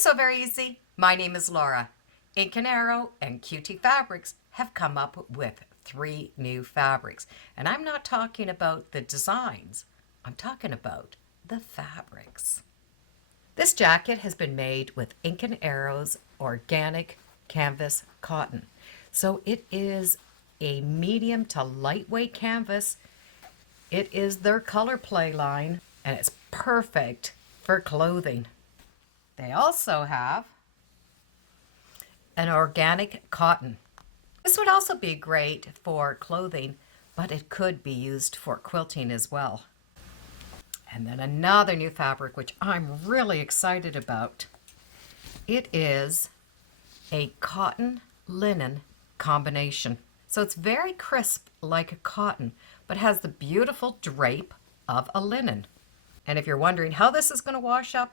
is so very easy. My name is Laura. Ink and Arrow and QT Fabrics have come up with 3 new fabrics. And I'm not talking about the designs. I'm talking about the fabrics. This jacket has been made with Ink and Arrow's organic canvas cotton. So it is a medium to lightweight canvas. It is their color play line and it's perfect for clothing. They also have an organic cotton. This would also be great for clothing, but it could be used for quilting as well. And then another new fabric, which I'm really excited about. It is a cotton linen combination. So it's very crisp like a cotton, but has the beautiful drape of a linen. And if you're wondering how this is going to wash up,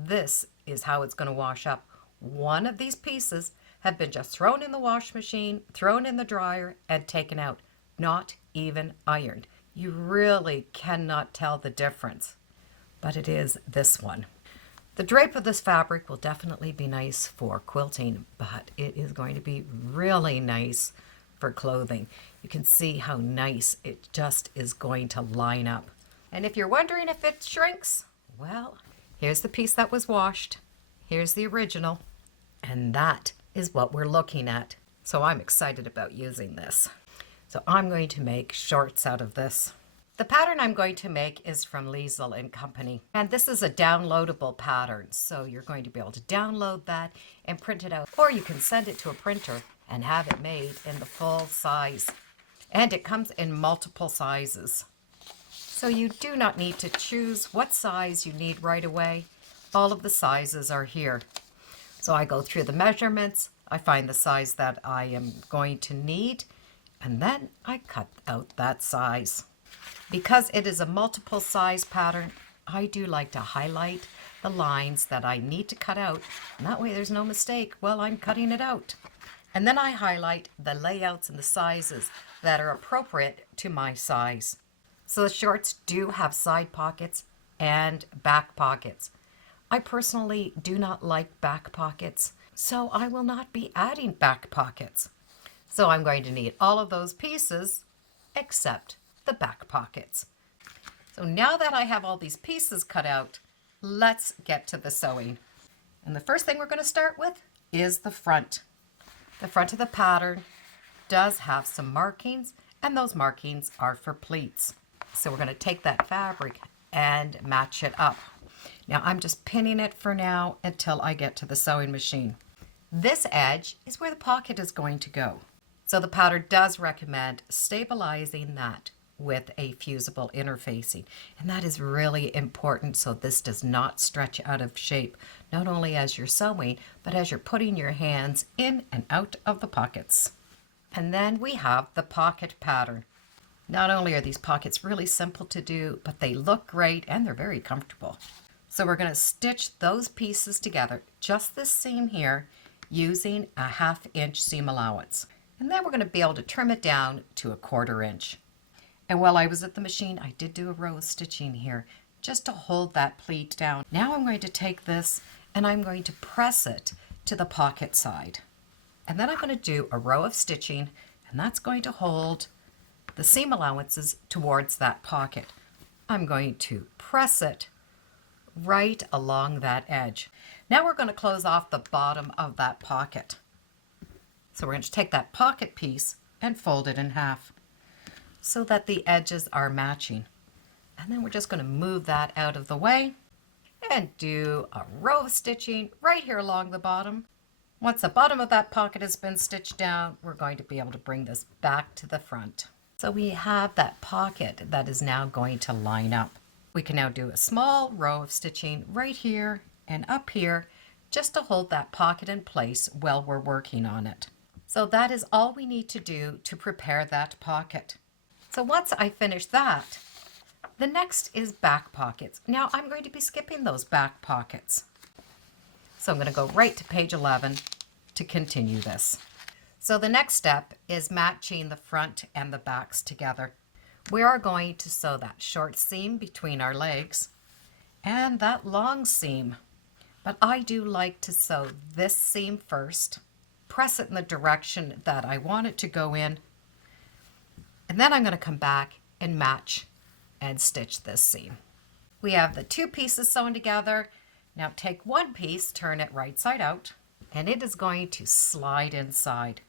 this is how it's going to wash up. One of these pieces have been just thrown in the wash machine, thrown in the dryer, and taken out. Not even ironed. You really cannot tell the difference. But it is this one. The drape of this fabric will definitely be nice for quilting, but it is going to be really nice for clothing. You can see how nice it just is going to line up. And if you're wondering if it shrinks, well, here's the piece that was washed. Here's the original. And that is what we're looking at. So I'm excited about using this. So I'm going to make shorts out of this. The pattern I'm going to make is from Liesl and Company. And this is a downloadable pattern. So you're going to be able to download that and print it out. Or you can send it to a printer and have it made in the full size. And it comes in multiple sizes. So you do not need to choose what size you need right away. All of the sizes are here. So I go through the measurements, I find the size that I am going to need, and then I cut out that size. Because it is a multiple size pattern, I do like to highlight the lines that I need to cut out, and that way there's no mistake while I'm cutting it out. And then I highlight the layouts and the sizes that are appropriate to my size. So the shorts do have side pockets and back pockets. I personally do not like back pockets, so I will not be adding back pockets. So I'm going to need all of those pieces except the back pockets. So now that I have all these pieces cut out, let's get to the sewing. And the first thing we're going to start with is the front. The front of the pattern does have some markings, and those markings are for pleats. So we're going to take that fabric and match it up. Now I'm just pinning it for now until I get to the sewing machine. This edge is where the pocket is going to go. So the pattern does recommend stabilizing that with a fusible interfacing. And that is really important so this does not stretch out of shape, not only as you're sewing, but as you're putting your hands in and out of the pockets. And then we have the pocket pattern. Not only are these pockets really simple to do, but they look great and they're very comfortable. So we're going to stitch those pieces together, just this seam here, using a 1/2 inch seam allowance. And then we're going to be able to trim it down to a 1/4 inch. And while I was at the machine, I did do a row of stitching here, just to hold that pleat down. Now I'm going to take this and I'm going to press it to the pocket side. And then I'm going to do a row of stitching, and that's going to hold the seam allowances towards that pocket. I'm going to press it right along that edge. Now we're going to close off the bottom of that pocket. So we're going to take that pocket piece and fold it in half so that the edges are matching. And then we're just going to move that out of the way and do a row of stitching right here along the bottom. Once the bottom of that pocket has been stitched down, we're going to be able to bring this back to the front. So we have that pocket that is now going to line up. We can now do a small row of stitching right here and up here just to hold that pocket in place while we're working on it. So that is all we need to do to prepare that pocket. So once I finish that, the next is back pockets. Now I'm going to be skipping those back pockets. So I'm going to go right to page 11 to continue this. So the next step is matching the front and the backs together. We are going to sew that short seam between our legs and that long seam But I do like to sew this seam first, press it in the direction that I want it to go in, and then I'm going to come back and match and stitch this seam. We have the two pieces sewn together. Now take one piece, turn it right side out, and it is going to slide inside.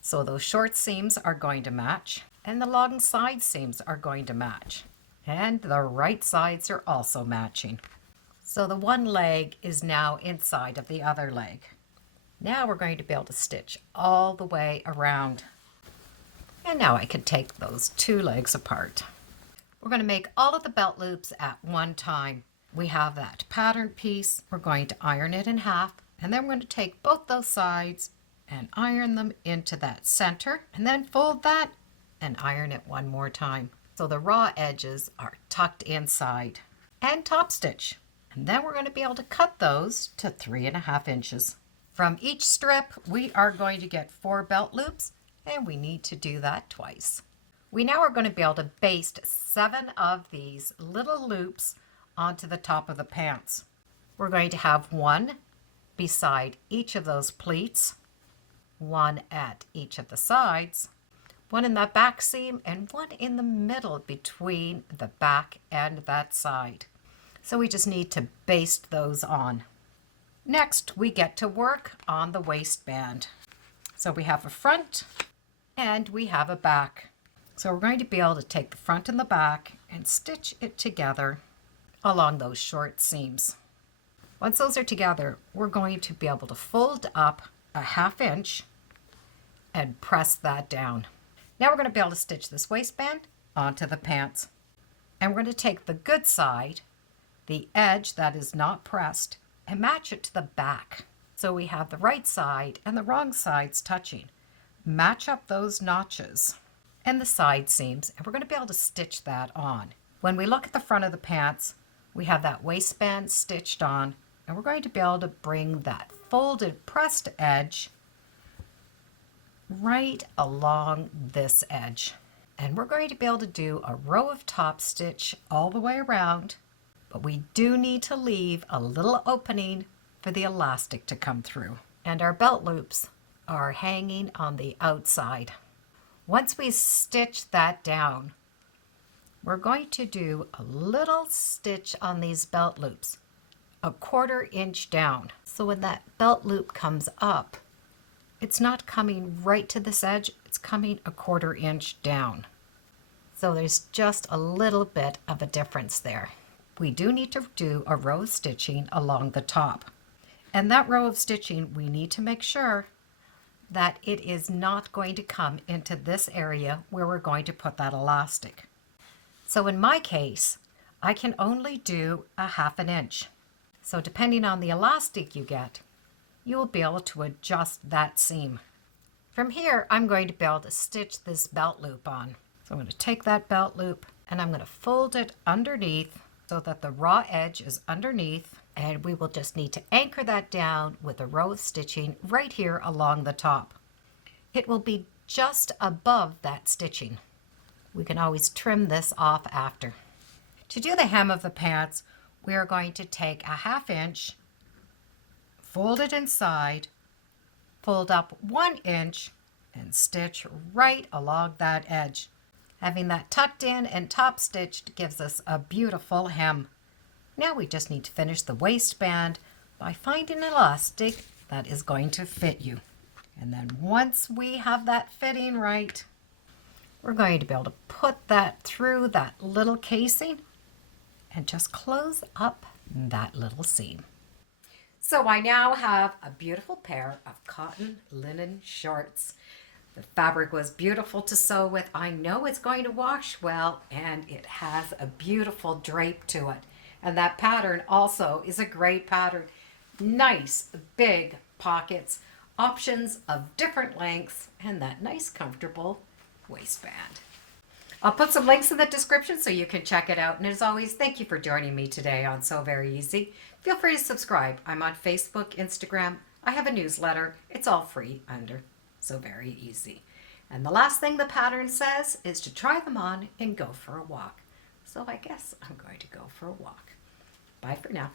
So those short seams are going to match, and the long side seams are going to match. And the right sides are also matching. So the one leg is now inside of the other leg. Now we're going to be able to stitch all the way around. And now I can take those two legs apart. We're going to make all of the belt loops at one time. We have that pattern piece. We're going to iron it in half, and then we're going to take both those sides and iron them into that center, and then fold that and iron it one more time. So the raw edges are tucked inside, and top stitch. And then we're going to be able to cut those to 3.5 inches. From each strip, we are going to get 4 belt loops, and we need to do that twice. We now are going to be able to baste 7 of these little loops onto the top of the pants. We're going to have one beside each of those pleats, one at each of the sides, one in that back seam, and one in the middle between the back and that side. So we just need to baste those on. Next, we get to work on the waistband. So we have a front and we have a back. So we're going to be able to take the front and the back and stitch it together along those short seams. Once those are together, we're going to be able to fold up a 1/2 inch and press that down. Now we're going to be able to stitch this waistband onto the pants. And we're going to take the good side, the edge that is not pressed, and match it to the back. So we have the right side and the wrong sides touching. Match up those notches and the side seams, and we're going to be able to stitch that on. When we look at the front of the pants, we have that waistband stitched on, and we're going to be able to bring that folded pressed edge right along this edge. And we're going to be able to do a row of top stitch all the way around, but we do need to leave a little opening for the elastic to come through. And our belt loops are hanging on the outside. Once we stitch that down, we're going to do a little stitch on these belt loops, a 1/4 inch down. So when that belt loop comes up, it's not coming right to this edge, it's coming a 1/4 inch down. So there's just a little bit of a difference there. We do need to do a row of stitching along the top. And that row of stitching, we need to make sure that it is not going to come into this area where we're going to put that elastic. So in my case, I can only do a 1/2 inch. So depending on the elastic you get, you will be able to adjust that seam. From here, I'm going to be able to stitch this belt loop on. So I'm going to take that belt loop and I'm going to fold it underneath so that the raw edge is underneath, and we will just need to anchor that down with a row of stitching right here along the top. It will be just above that stitching. We can always trim this off after. To do the hem of the pants, we are going to take a 1/2 inch, fold it inside, fold up 1 inch, and stitch right along that edge. Having that tucked in and top stitched gives us a beautiful hem. Now we just need to finish the waistband by finding an elastic that is going to fit you. And then once we have that fitting right, we're going to be able to put that through that little casing and just close up that little seam. So I now have a beautiful pair of cotton linen shorts. The fabric was beautiful to sew with. I know it's going to wash well, and it has a beautiful drape to it. And that pattern also is a great pattern. Nice big pockets, options of different lengths, and that nice comfortable waistband. I'll put some links in the description so you can check it out. And as always, thank you for joining me today on Sew Very Easy. Feel free to subscribe. I'm on Facebook, Instagram. I have a newsletter. It's all free under Sew Very Easy. And the last thing the pattern says is to try them on and go for a walk. So I guess I'm going to go for a walk. Bye for now.